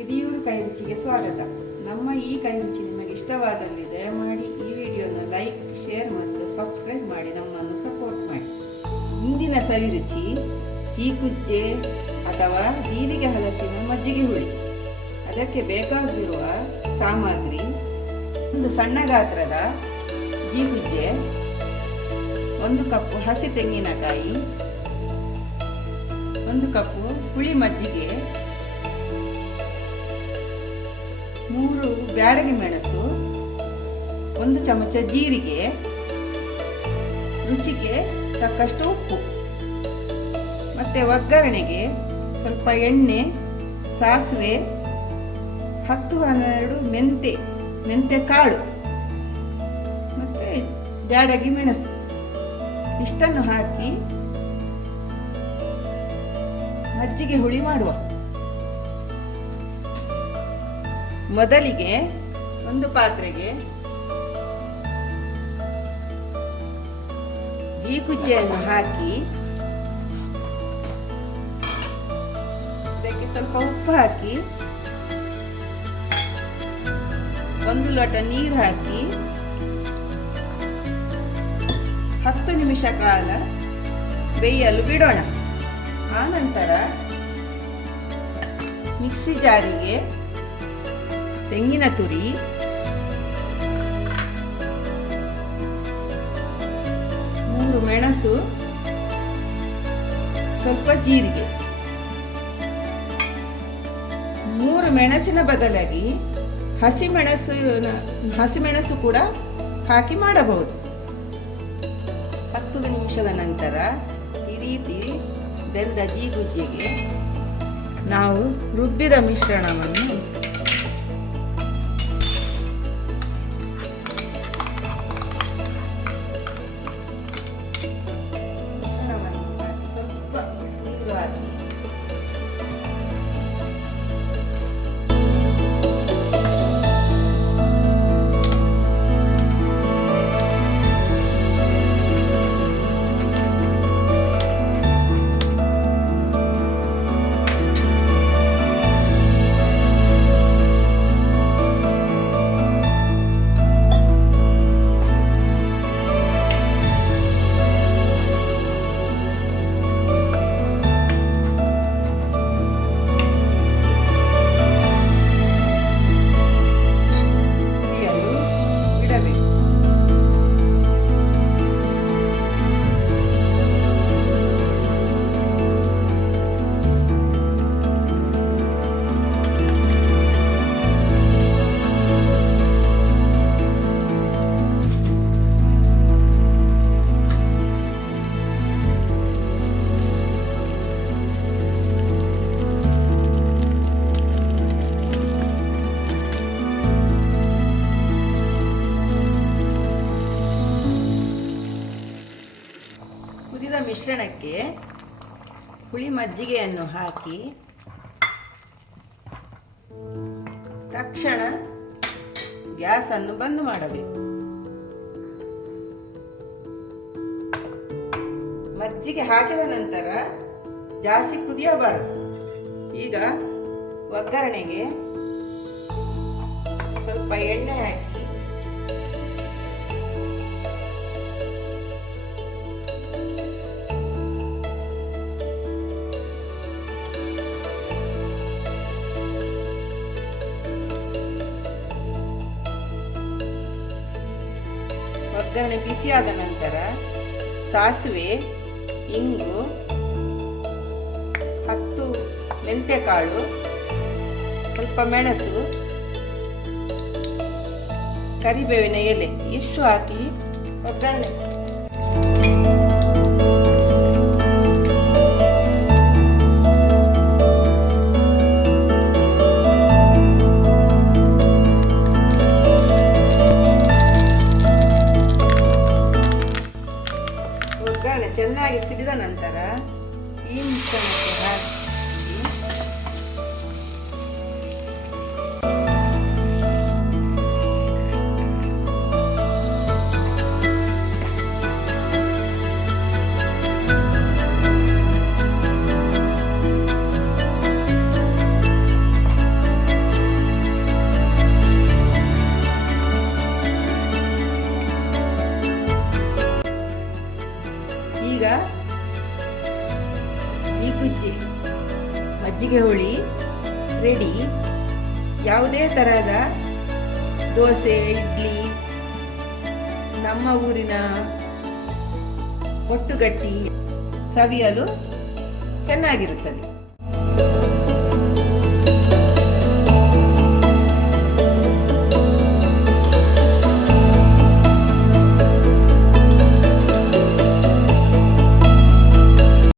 ಕಿದಿಯೂರು ಕೈರುಚಿಗೆ ಸ್ವಾಗತ. ನಮ್ಮ ಈ ಕೈರುಚಿ ನಿಮಗೆ ಇಷ್ಟವಾದಲ್ಲಿ ದಯಮಾಡಿ ಈ ವಿಡಿಯೋನ ಲೈಕ್, ಶೇರ್ ಮತ್ತು ಸಬ್ಸ್ಕ್ರೈಬ್ ಮಾಡಿ ನಮ್ಮನ್ನು ಸಪೋರ್ಟ್ ಮಾಡಿ. ಇಂದಿನ ಸವಿರುಚಿ ಚೀಕುಜ್ಜೆ ಅಥವಾ ದೀವಿಗೆ ಹಲಸಿನ ಮಜ್ಜಿಗೆ ಹುಳಿ. ಅದಕ್ಕೆ ಬೇಕಾಗಿರುವ ಸಾಮಗ್ರಿ: ಒಂದು ಸಣ್ಣ ಗಾತ್ರದ ಜೀಗುಜ್ಜೆ, 1 ಕಪ್ ಹಸಿ ತೆಂಗಿನಕಾಯಿ, 1 ಕಪ್ ಹುಳಿ ಮಜ್ಜಿಗೆ, 3 ಬ್ಯಾಡಗಿ ಮೆಣಸು, 1 ಚಮಚ ಜೀರಿಗೆ, ರುಚಿಗೆ ತಕ್ಕಷ್ಟು ಉಪ್ಪು, ಮತ್ತು ಒಗ್ಗರಣೆಗೆ ಸ್ವಲ್ಪ ಎಣ್ಣೆ, ಸಾಸಿವೆ, 10-12 ಮೆಂತ್ಯ ಕಾಳು ಮತ್ತು ಬ್ಯಾಡಗಿ ಮೆಣಸು ಇಷ್ಟನ್ನು ಹಾಕಿ ಮಜ್ಜಿಗೆ ಹುಳಿ ಮಾಡುವ. ಮೊದಲಿಗೆ ಒಂದು ಪಾತ್ರೆಗೆ ಜೀಗುಜ್ಜೆಯನ್ನು ಹಾಕಿ ಅದಕ್ಕೆ ಸ್ವಲ್ಪ ಉಪ್ಪು ಹಾಕಿ 1 ಲೋಟ ನೀರು ಹಾಕಿ 10 ನಿಮಿಷ ಕಾಲ ಬೇಯಲು ಬಿಡೋಣ. ಆನಂತರ ಮಿಕ್ಸಿ ಜಾರಿಗೆ ತೆಂಗಿನ ತುರಿ, ಮೂರು ಮೆಣಸು, ಸ್ವಲ್ಪ ಜೀರಿಗೆ, 3 ಮೆಣಸಿನ ಬದಲಾಗಿ ಹಸಿಮೆಣಸು ಕೂಡ ಹಾಕಿ ಮಾಡಬಹುದು. 10 ನಿಮಿಷದ ನಂತರ ಈ ರೀತಿ ಬೆಂದ ಜೀಗುಜ್ಜೆಗೆ ನಾವು ರುಬ್ಬಿದ ಮಿಶ್ರಣವನ್ನು ಸ್ವಲ್ಪ ನೀರು ಹಾಕಿ ಕುದಿದ ಮಿಶ್ರಣಕ್ಕೆ ಹುಳಿ ಮಜ್ಜಿಗೆಯನ್ನು ಹಾಕಿ ತಕ್ಷಣ ಗ್ಯಾಸನ್ನು ಬಂದ್ ಮಾಡಬೇಕು. ಮಜ್ಜಿಗೆ ಹಾಕಿದ ನಂತರ ಜಾಸ್ತಿ ಕುದಿಯಬಾರದು. ಈಗ ಒಗ್ಗರಣೆಗೆ ಸ್ವಲ್ಪ ಎಣ್ಣೆ ಹಾಕಿ ಒಗ್ಗರಣೆ ಬಿಸಿಯಾದ ನಂತರ ಸಾಸಿವೆ, ಇಂಗು, 10 ಮೆಂತ್ಯಕಾಳು, ಸ್ವಲ್ಪ ಮೆಣಸು, ಕರಿಬೇವಿನ ಎಲೆ ಇಷ್ಟು ಹಾಕಿ ಒಗ್ಗರಣೆ ಚೆನ್ನಾಗಿ ಸಿಡಿದ ನಂತರ ಈ ಮಿಶ್ರಣಕ್ಕೆ ಹಾಕಿ ಮಜ್ಜಿಗೆ ಹುಳಿ ರೆಡಿ. ಯಾವುದೇ ತರಹದ ದೋಸೆ, ಇಡ್ಲಿ, ನಮ್ಮ ಊರಿನ ಒಟ್ಟುಗಟ್ಟಿ ಸವಿಯಲು ಚೆನ್ನಾಗಿರುತ್ತದೆ.